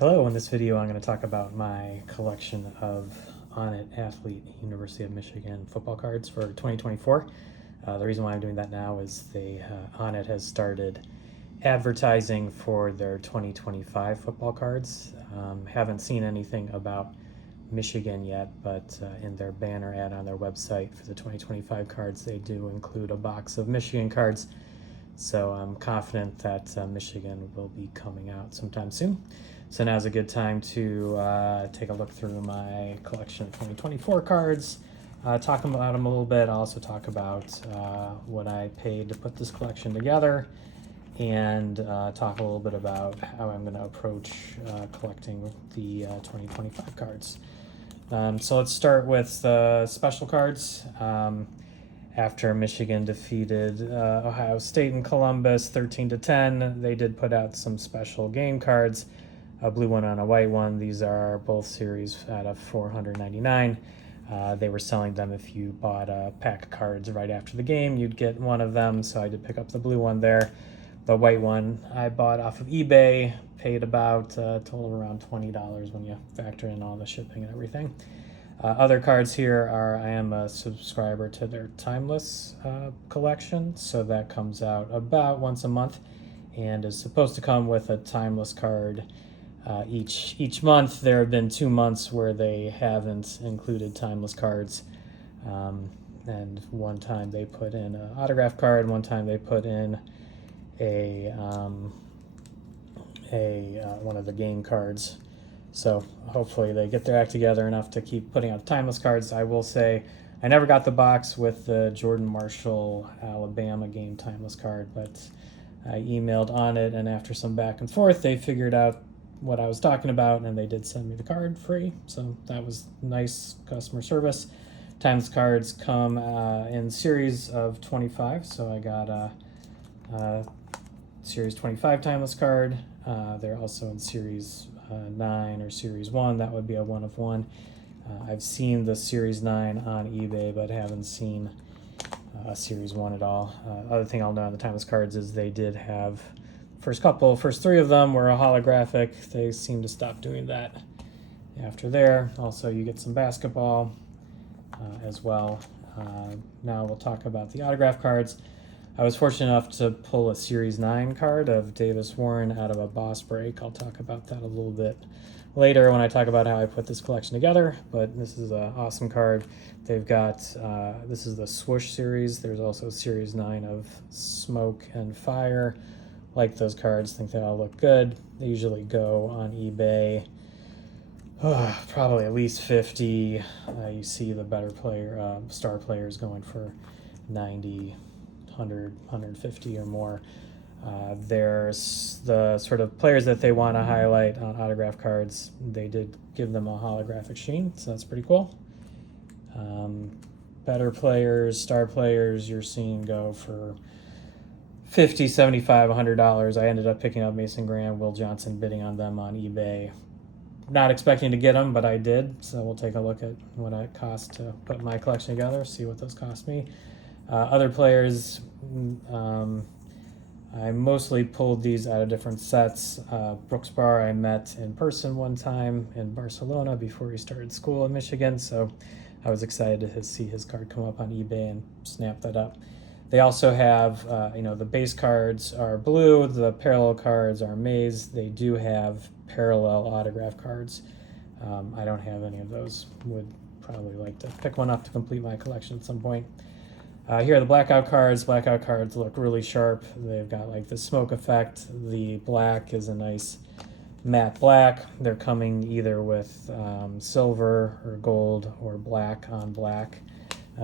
Hello, in this video I'm going to talk about my collection of ONIT Athlete University of Michigan football cards for 2024. The reason why I'm doing that now is ONIT has started advertising for their 2025 football cards. Haven't seen anything about Michigan yet, but in their banner ad on their website for the 2025 cards, they do include a box of Michigan cards. So I'm confident that Michigan will be coming out sometime soon. So now's a good time to take a look through my collection of 2024 cards, talk about them a little bit. I'll also talk about what I paid to put this collection together, and talk a little bit about how I'm going to approach collecting the 2025 cards. So let's start with special cards. After Michigan defeated Ohio State in Columbus 13-10, they did put out some special game cards, a blue one and a white one. These are both series out of $499. They were selling them if you bought a pack of cards right after the game, you'd get one of them, so I did pick up the blue one there. The white one I bought off of eBay, paid about a total of around $20 when you factor in all the shipping and everything. Other cards here are, I am a subscriber to their Timeless collection, so that comes out about once a month and is supposed to come with a Timeless card each month. There have been 2 months where they haven't included Timeless cards, and one time they put in an autograph card, one time they put in a one of the game cards. So hopefully they get their act together enough to keep putting out Timeless cards. I will say I never got the box with the Jordan Marshall Alabama game Timeless card, but I emailed ONIT, and after some back and forth, they figured out what I was talking about, and they did send me the card free. So that was nice customer service. Timeless cards come in series of 25, so I got a series 25 Timeless card. They're also in series 9 or series 1. That would be a 1 of 1. I've seen the series 9 on eBay, but haven't seen series 1 at all. Other thing I'll note on the Timeless cards is they did have first 3 of them were a holographic. They seem to stop doing that after there. Also, you get some basketball as well. Now we'll talk about the autograph cards. I was fortunate enough to pull a Series 9 card of Davis Warren out of a boss break. I'll talk about that a little bit later when I talk about how I put this collection together, but this is an awesome card. They've got, this is the Swoosh series. There's also Series 9 of Smoke and Fire. Like those cards, think they all look good. They usually go on eBay, probably at least 50. You see the better star players going for 90. 100, 150 or more. There's the sort of players that they want to highlight on autograph cards. They did give them a holographic sheen, so that's pretty cool. Better players, star players, you're seeing go for $50, $75, $100. I ended up picking up Mason Graham, Will Johnson, bidding on them on eBay. Not expecting to get them, but I did, so we'll take a look at what it cost to put my collection together, see what those cost me. Other players, I mostly pulled these out of different sets. Brooks Barr I met in person one time in Barcelona before he started school in Michigan, so I was excited to see his card come up on eBay and snap that up. They also have, the base cards are blue, the parallel cards are maize. They do have parallel autograph cards. I don't have any of those. Would probably like to pick one up to complete my collection at some point. Here are the blackout cards. Blackout cards look really sharp. They've got like the smoke effect. The black is a nice matte black. They're coming either with silver or gold or black on black.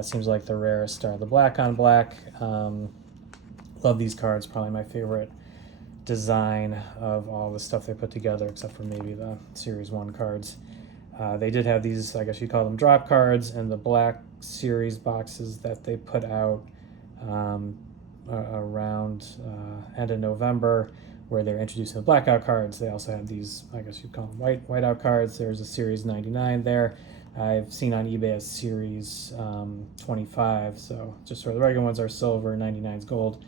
Seems like the rarest are the black on black. Love these cards. Probably my favorite design of all the stuff they put together, except for maybe the Series 1 cards. They did have these, I guess you call them drop cards, and the black series boxes that they put out around end of November, where they're introducing the blackout cards. They also have these, I guess you'd call them whiteout cards. There's a Series 99 there. I've seen on eBay a Series 25, so just sort of the regular ones are silver, 99's gold.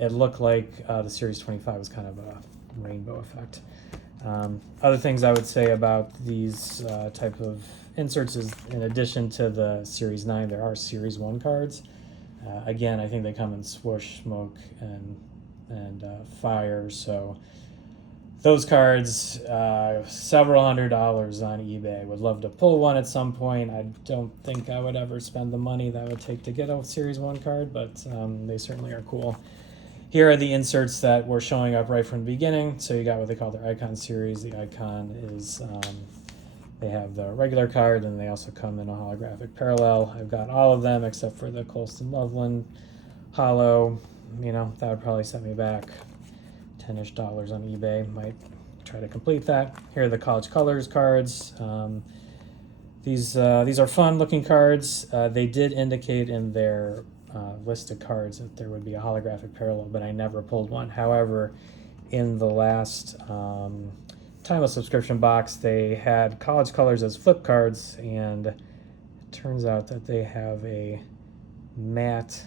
It looked like the Series 25 was kind of a rainbow effect. Other things I would say about these type of inserts is, in addition to the Series 9, there are Series 1 cards. Again, I think they come in swoosh, smoke, and fire. So those cards, several $100s on eBay. Would love to pull one at some point. I don't think I would ever spend the money that would take to get a Series 1 card, but they certainly are cool. Here are the inserts that were showing up right from the beginning. So you got what they call their Icon series. The Icon is, they have the regular card, and they also come in a holographic parallel. I've got all of them except for the Colston Loveland Hollow. You know, that would probably set me back $10-ish on eBay. Might try to complete that. Here are the College Colors cards. These are fun looking cards. They did indicate in their list of cards that there would be a holographic parallel, but I never pulled one. However, in the last timeless subscription box, they had College Colors as flip cards, and it turns out that they have a matte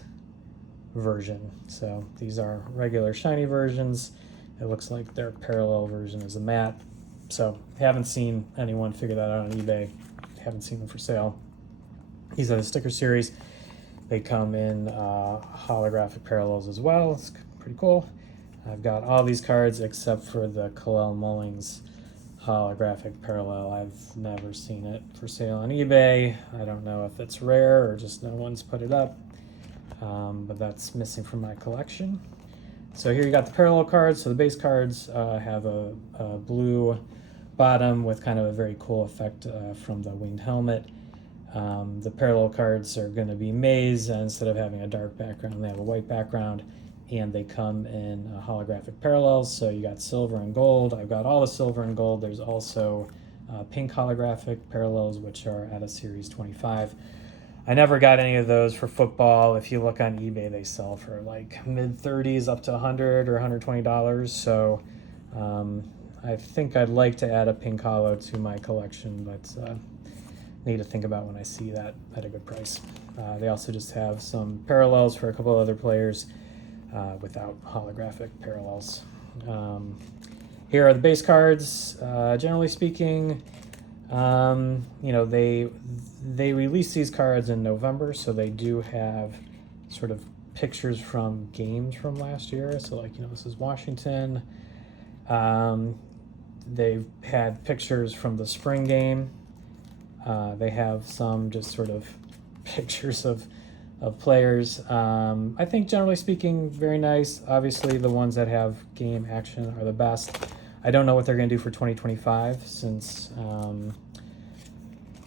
version. So these are regular shiny versions. It looks like their parallel version is a matte. So haven't seen anyone figure that out on eBay. Haven't seen them for sale. These are the sticker series. They come in holographic parallels as well. It's pretty cool. I've got all these cards except for the Kalel Mullings holographic parallel. I've never seen it for sale on eBay. I don't know if it's rare or just no one's put it up, but that's missing from my collection. So here you got the parallel cards. So the base cards have a blue bottom with kind of a very cool effect from the winged helmet. The parallel cards are going to be maize, and instead of having a dark background, they have a white background, and they come in holographic parallels. So you got silver and gold. I've got all the silver and gold. There's also pink holographic parallels, which are at a Series 25. I never got any of those for football. If you look on eBay, they sell for like mid-30s up to $100 or $120. So I think I'd like to add a pink hollow to my collection, but need to think about when I see that at a good price. They also just have some parallels for a couple other players without holographic parallels. Here are the base cards. Generally speaking, you know, they release these cards in November, so they do have sort of pictures from games from last year. So like, you know, this is Washington. They've had pictures from the spring game. They have some just sort of pictures of players. I think generally speaking, very nice. Obviously, the ones that have game action are the best. I don't know what they're going to do for 2025, since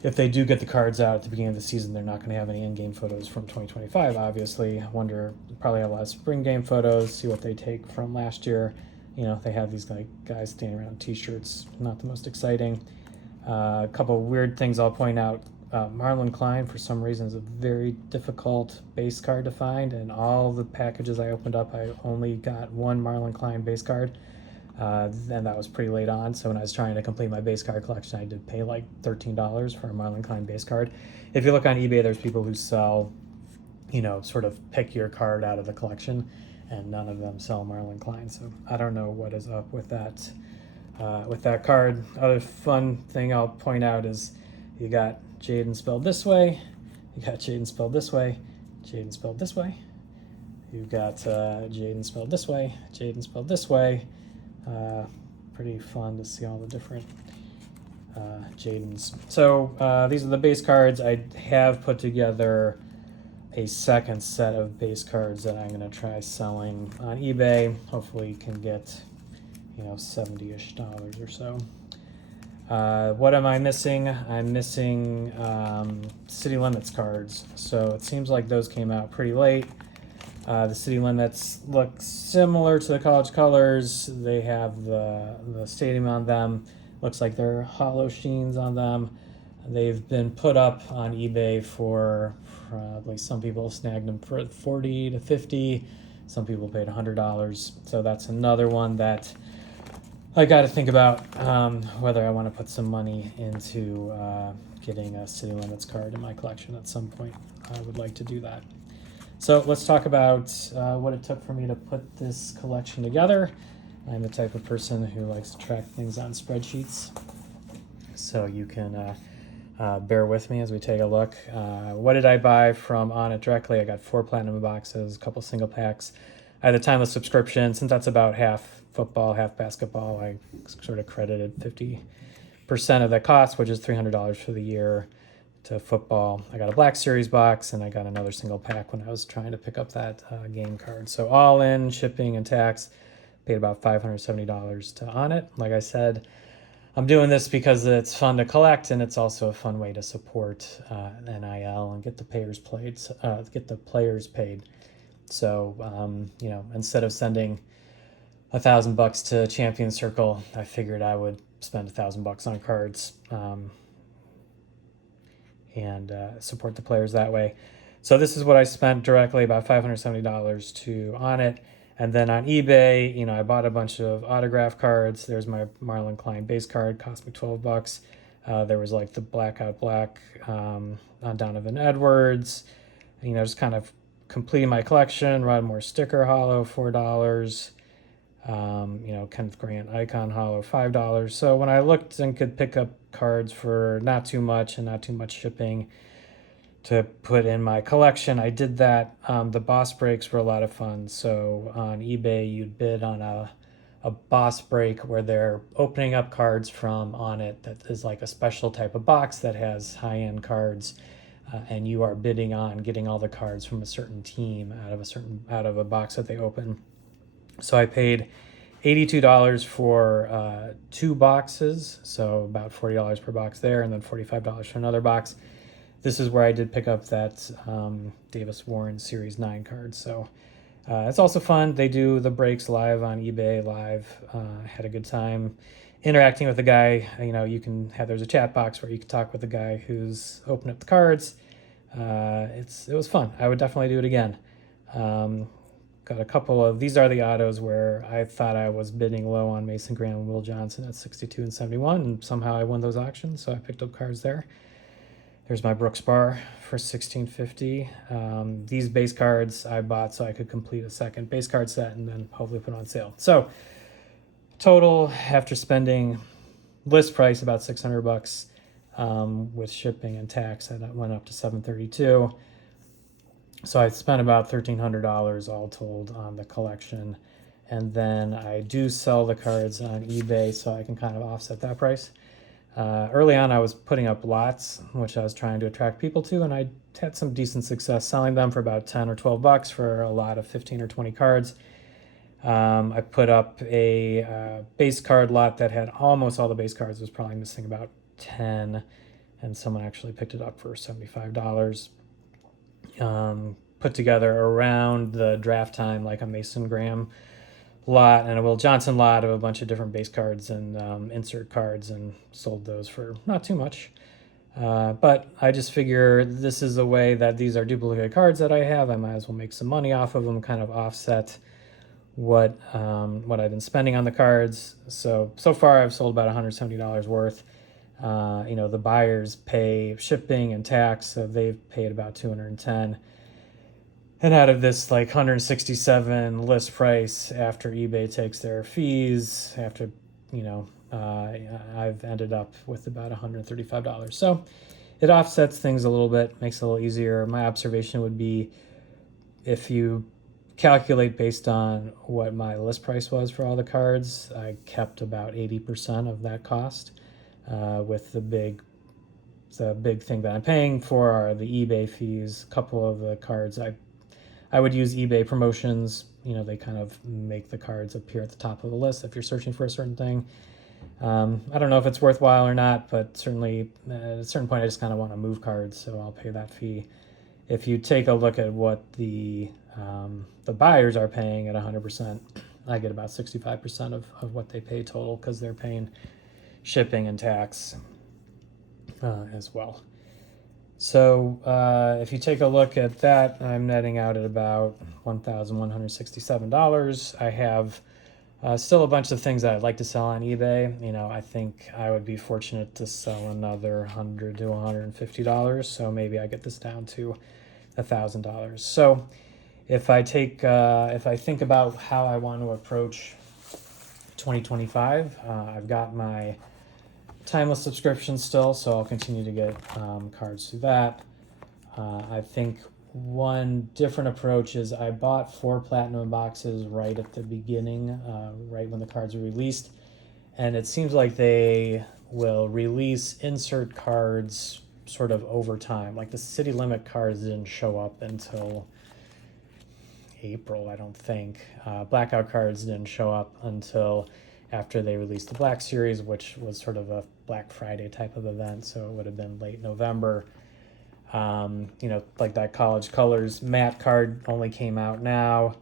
if they do get the cards out at the beginning of the season, they're not going to have any in-game photos from 2025, obviously. I wonder, probably have a lot of spring game photos, see what they take from last year. You know, they have these like guys standing around t-shirts, not the most exciting. A couple weird things I'll point out. Marlon Klein, for some reason, is a very difficult base card to find. And all the packages I opened up, I only got one Marlon Klein base card. And that was pretty late on. So when I was trying to complete my base card collection, I did pay like $13 for a Marlon Klein base card. If you look on eBay, there's people who sell, you know, sort of pick your card out of the collection, and none of them sell Marlon Klein. So I don't know what is up with that. With that card. Other fun thing I'll point out is you got Jaden spelled this way, you got Jaden spelled this way, Jaden spelled this way, you've got Jaden spelled this way, Jaden spelled this way. Pretty fun to see all the different Jadens. So these are the base cards. I have put together a second set of base cards that I'm going to try selling on eBay. Hopefully can get, you know, $70-ish or so. What am I missing? I'm missing City Limits cards. So it seems like those came out pretty late. The City Limits look similar to the College Colors. They have the stadium on them. Looks like they're hollow sheens on them. They've been put up on eBay for probably, some people snagged them for $40 to $50. Some people paid $100. So that's another one that I got to think about whether I want to put some money into getting a City Limits card in my collection at some point. I would like to do that. So let's talk about what it took for me to put this collection together. I'm the type of person who likes to track things on spreadsheets. So you can bear with me as we take a look. What did I buy from ONIT directly? I got 4 platinum boxes, a couple single packs. At the time of subscription, since that's about half football, half basketball, I sort of credited 50% of the cost, which is $300 for the year, to football. I got a Black Series box, and I got another single pack when I was trying to pick up that game card. So all in, shipping and tax, paid about $570 to ONIT. Like I said, I'm doing this because it's fun to collect, and it's also a fun way to support NIL and get the players paid. So instead of sending $1,000 to Champion Circle, I figured I would spend $1,000 on cards and support the players that way. So this is what I spent directly, about $570 to ONIT. And then on eBay, I bought a bunch of autograph cards. There's my Marlon Klein base card, cost me $12. There was like the Blackout Black on Donovan Edwards. Just kind of completing my collection. Rod Moore sticker hollow, $4. Kenneth Grant icon hollow, $5. So when I looked and could pick up cards for not too much and not too much shipping to put in my collection, I did that. The boss breaks were a lot of fun. So on eBay, you'd bid on a boss break where they're opening up cards from ONIT that is like a special type of box that has high-end cards, and you are bidding on getting all the cards from a certain team out of a box that they open. So I paid $82 for 2 boxes, so about $40 per box there, and then $45 for another box. This is where I did pick up that Davis Warren Series 9 card. So it's also fun. They do the breaks live on eBay live. I had a good time interacting with the guy. There's a chat box where you can talk with the guy who's opened up the cards. It was fun. I would definitely do it again. Got a couple of, these are the autos where I thought I was bidding low on Mason Graham and Will Johnson at 62 and 71, and somehow I won those auctions, so I picked up cards there. There's my Brooks bar for $16.50. These base cards I bought so I could complete a second base card set and then hopefully put on sale. So total, after spending list price about $600 with shipping and tax, that went up to $732. So I spent about $1,300 all told on the collection. And then I do sell the cards on eBay so I can kind of offset that price. Early on, I was putting up lots, which I was trying to attract people to, and I had some decent success selling them for about 10 or $12 for a lot of 15 or 20 cards. I put up a base card lot that had almost all the base cards, was probably missing about 10, and someone actually picked it up for $75. Put together around the draft time, like a Mason Graham lot and a Will Johnson lot of a bunch of different base cards and insert cards, and sold those for not too much. But I just figure this is a way that these are duplicate cards that I have. I might as well make some money off of them, kind of offset what I've been spending on the cards. So far I've sold about $170 worth. The buyers pay shipping and tax, so they've paid about $210. And out of this like $167 list price after eBay takes their fees, I've ended up with about $135. So it offsets things a little bit, makes it a little easier. My observation would be, if you calculate based on what my list price was for all the cards, I kept about 80% of that cost. With the big thing that I'm paying for are the eBay fees. A couple of the cards I would use eBay promotions. They kind of make the cards appear at the top of the list if you're searching for a certain thing. I don't know if it's worthwhile or not, but certainly at a certain point I just kind of want to move cards, so I'll pay that fee. If you take a look at what the buyers are paying at 100%, I get about 65% of what they pay total, because they're paying shipping and tax as well. So if you take a look at that, I'm netting out at about $1,167. I have still a bunch of things that I'd like to sell on eBay. I think I would be fortunate to sell another $100 to $150. So maybe I get this down to $1,000. So if I think about how I want to approach 2025. I've got my timeless subscription still, so I'll continue to get cards through that. I think one different approach is I bought 4 platinum boxes right at the beginning, right when the cards were released, and it seems like they will release insert cards sort of over time. Like the city limit cards didn't show up until April, I don't think. Blackout cards didn't show up until after they released the Black Series, which was sort of a Black Friday type of event, so it would have been late November. Like that College Colors matte card only came out now.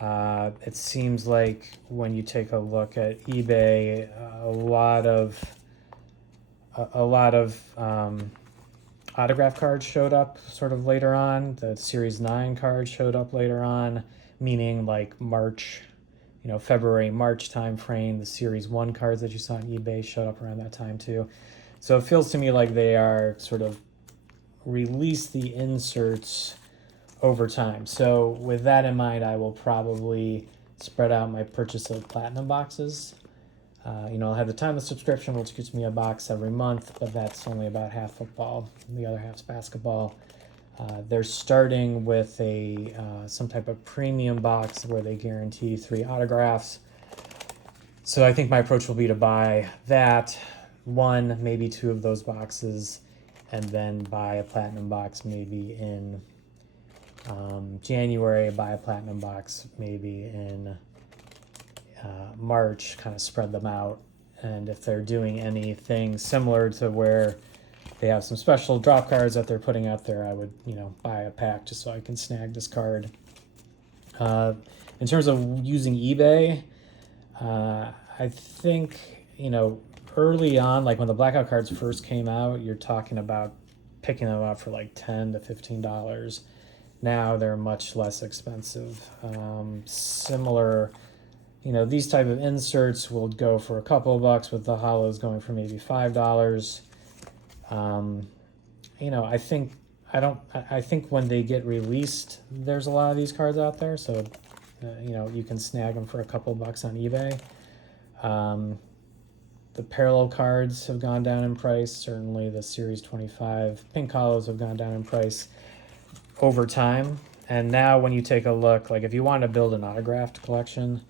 It seems like when you take a look at eBay, a lot of autograph cards showed up sort of later on. The Series 9 cards showed up later on, meaning like March, February, March time frame. The Series 1 cards that you saw on eBay showed up around that time too. So it feels to me like they are sort of release the inserts over time. So with that in mind, I will probably spread out my purchase of platinum boxes. I'll have the timeless subscription, which gets me a box every month, but that's only about half football. The other half's basketball. They're starting with some type of premium box where they guarantee 3 autographs. So I think my approach will be to buy that, 1, maybe 2 of those boxes, and then buy a platinum box maybe in January, buy a platinum box maybe in March, kind of spread them out. And if they're doing anything similar to where they have some special drop cards that they're putting out there, I would, buy a pack just so I can snag this card. In terms of using eBay, I think, early on, like when the blackout cards first came out, you're talking about picking them up for like $10 to $15. Now they're much less expensive. Similar, these type of inserts will go for a couple of bucks, with the hollows going for maybe $5. I think when they get released, there's a lot of these cards out there, so you can snag them for a couple of bucks on eBay. The parallel cards have gone down in price. Certainly the Series 25 pink hollows have gone down in price over time. And now when you take a look, like if you want to build an autographed collection,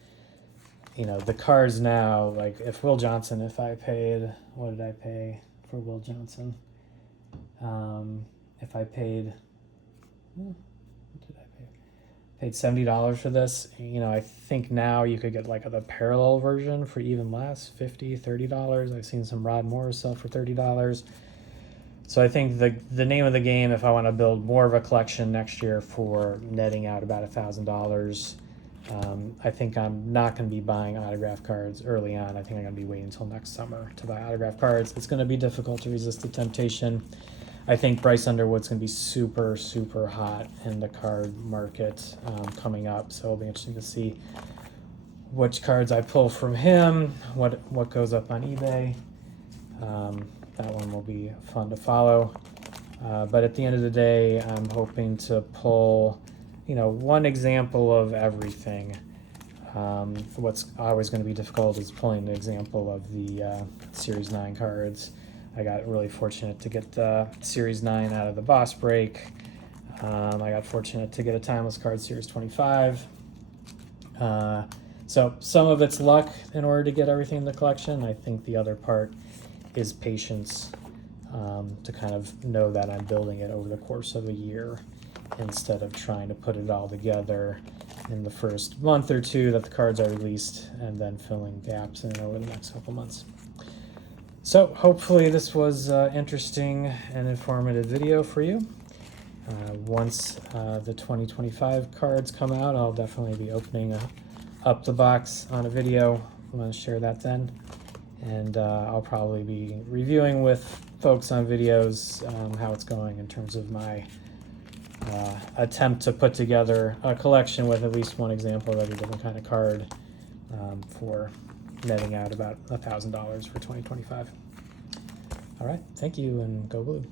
the cards now, like if Will Johnson, if I paid, what did I pay for Will Johnson? If I paid, what did I pay? Paid $70 for this. I think now you could get like the parallel version for even less, $50, $30. I've seen some Rod Morris sell for $30. So I think the name of the game, if I want to build more of a collection next year for netting out about $1,000, I think I'm not going to be buying autograph cards early on. I think I'm going to be waiting until next summer to buy autograph cards. It's going to be difficult to resist the temptation. I think Bryce Underwood's going to be super, super hot in the card market coming up. So it'll be interesting to see which cards I pull from him, what goes up on eBay. That one will be fun to follow. But at the end of the day, I'm hoping to pull, one example of everything. What's always going to be difficult is pulling an example of the Series 9 cards. I got really fortunate to get the Series 9 out of the boss break. I got fortunate to get a timeless card, Series 25. So some of it's luck in order to get everything in the collection. I think the other part is patience, to kind of know that I'm building it over the course of a year instead of trying to put it all together in the first month or two that the cards are released and then filling gaps in over the next couple months. So hopefully this was interesting and informative video for you. Once the 2025 cards come out, I'll definitely be opening up the box on a video. I'm going to share that then. And I'll probably be reviewing with folks on videos how it's going in terms of my attempt to put together a collection with at least one example of every different kind of card for netting out about $1,000 for 2025. All right, thank you, and go Blue.